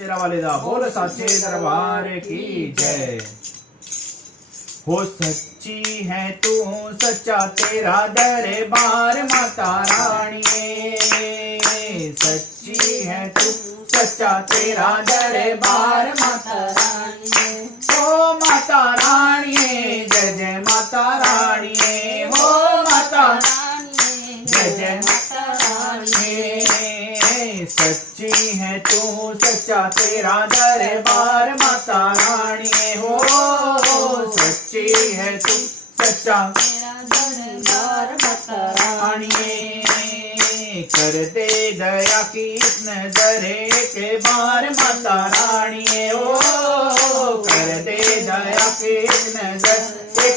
शेरा वाले दा बोल साचे दरबार की जय। हो सच्ची है तू सच्चा तेरा दरबार माता रानी, सच्ची है तू सच्चा तेरा दरबार माता रानी। हो माता रानी जय जय माता रानी, हो माता रानी जय जय माता रानी। सच्ची है तू सच्चा तेरा दरबार माता रानी, हो सच्ची है तू सच्चा तेरा दरबार माता रानी। कर दे दया की इस नजरे के बार माता रानी, ओ कर दे दया की इस नजर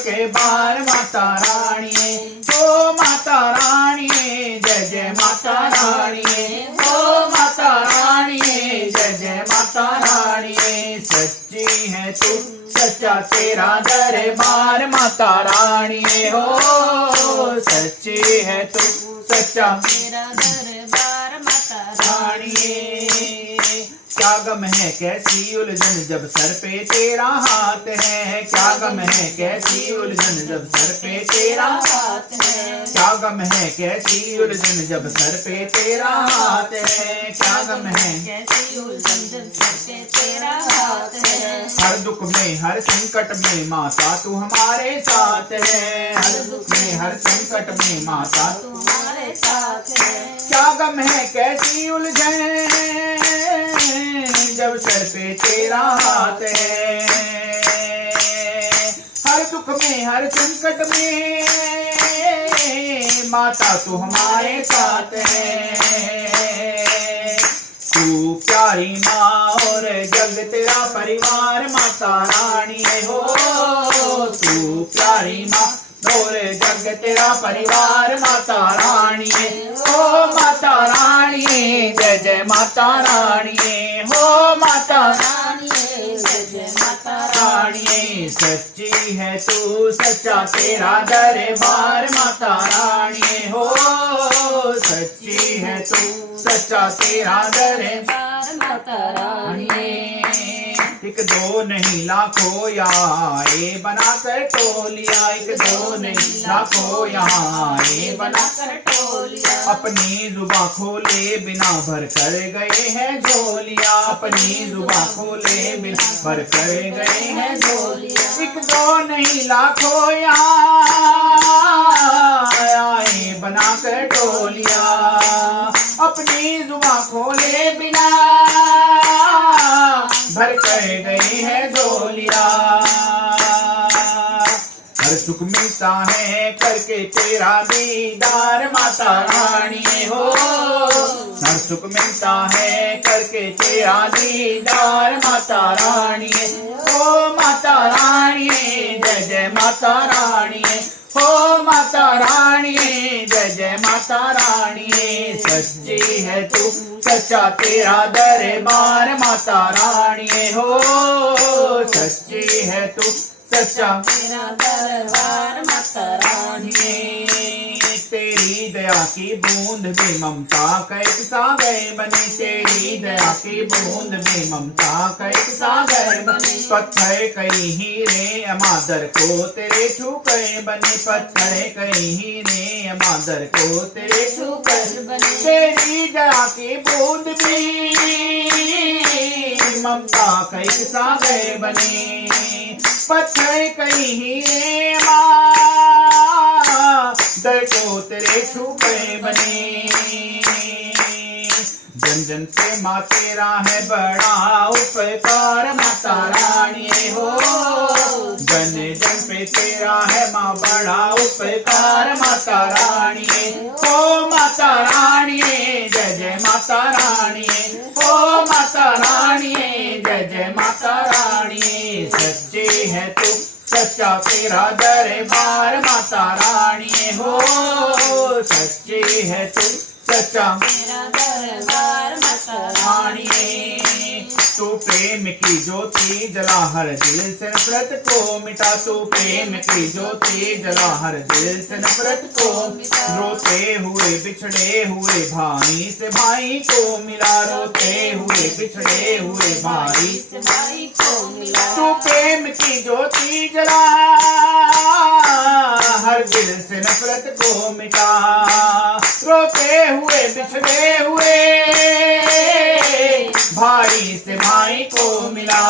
के बार माता रानी। ओ माता रानी जय जय माता रानी, ओ माता रानी जय जय माता रानी। सच्ची है तू सच्चा तेरा दरबार माता रानी, हो सच्ची है तू सच्चा तेरा दरबार माता रानी। क्या गम है कैसी उलझन जब सर पे तेरा हाथ है, क्या गम है कैसी उलझन जब सर पे तेरा हाथ है। क्या गम है कैसी उलझन जब सर पे तेरा हाथ है, क्या गम है कैसी उलझन जब सर पे तेरा हाथ है। हर दुख में हर संकट में माता तू हमारे साथ है, हर दुख में हर संकट में माता तू हमारे साथ है। क्या गम है कैसी उलझन जब सर पे तेरा हाथ है, हर दुख में हर संकट में माता तू हमारे साथ है। तू प्यारी माँ और जग तेरा परिवार माता रानी, हो तू प्यारी माँ और जग तेरा परिवार माता रानी। हो माता रानी जय जय माता रानी, हो माता रानी जय जय माता रानी। सच्ची है तू सच्चा तेरा दरबार माता रानी, हो सच्ची है तू सच्चा तेरा दरबार माता रानी। एक दो नहीं लाखों यहाँ ये बनाकर टोलिया, एक दो नहीं लाखों यहाँ ये बनाकर टोलिया। अपनी जुबां खोले बिना भर कर गए हैं झोलिया, अपनी जुबां खोले बिना भर कर गए हैं झोलिया। एक दो नहीं लाखों यहाँ आए बनाकर टोलिया, अपनी जुबां खोले बिना भर कर गए हैं झोलिया। हर सुख मिलता है करके तेरा दीदार माता रानी, हो हर सुख मिलता है करके तेरा दीदार माता रानी। हो माता रानी जय जय माता रानी, हो माता रानी जय जय माता रानी। सच्ची है तू सच्चा तेरा दरबार माता रानी, हो सच्ची है तू सच्चा तेरा दरबार माता रानी। तेरी दया की बूंद में ममता का एक सागर बने, तेरी दया की बूंद में ममता का एक सागर बने। पत्थर कई हीरे मादर को तेरे छू कर बने, पत्थर कई हीरे मादर को तेरे छू कर बने। तेरी दया की बूंद में ममता का एक सागर बने, पत्थर कई हीरे मादर को तेरे छू कर बने। जन जन पे माँ तेरा है बड़ा उपकार माता रानी, हो जन जन पे तेरा है माँ बड़ा उपकार माता रानी। हो माता रानी जय जय माता रानी, हो माता रानी जय जय माता रानी। सच्ची है तू सच्चा तेरा दरबार माता रानी, हो सच्ची है तू सच्चा तेरा दरबार माता रानी। तू प्रेम की ज्योति जला हर दिल से नफरत को मिटा तू प्रेम की ज्योति जला हर दिल से नफरत को रोते हुए बिछड़े हुए भाई से भाई को मिला रोते हुए बिछड़े हुए भाई से भाई को मिला तू प्रेम की ज्योति जला हर दिल से नफरत को मिटा रोते हुए बिछड़े हुए भाई से भाई को मिला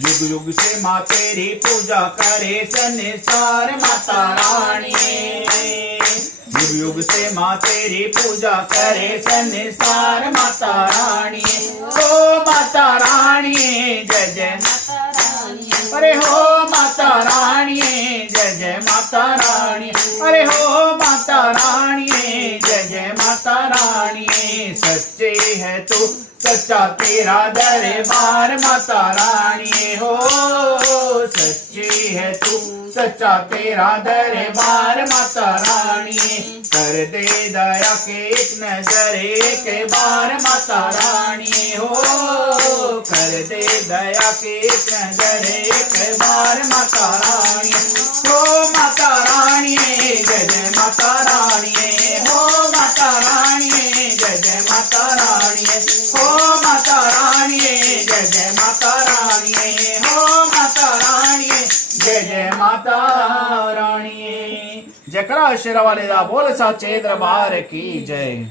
युग युग से माँ तेरी पूजा करे संसार माता रानी युग युग से माँ तेरी पूजा करे संसार माता रानी ओ माता रानी जय जय माता रानी अरे हो माता रानी जय जय माता रानी अरे हो माता रानी जय जय माता रानी सच्चे है तू सच्चा तेरा दरबार माता रानी हो सच्ची है तू सच्चा तेरा दरबार माता रानी कर दे दया के एक नजर एक बार माता रानी हो कर दे दया के एक नजर एक बार माता रानी हो माता रानी जय जय माता रानी हो माता रानी जय जय माता रानी हो माता रानी जय जय माता रानी हो माता रानी जय जय माता रानी जय करा शेरा वाले दा बोल साचे दरबार की जय।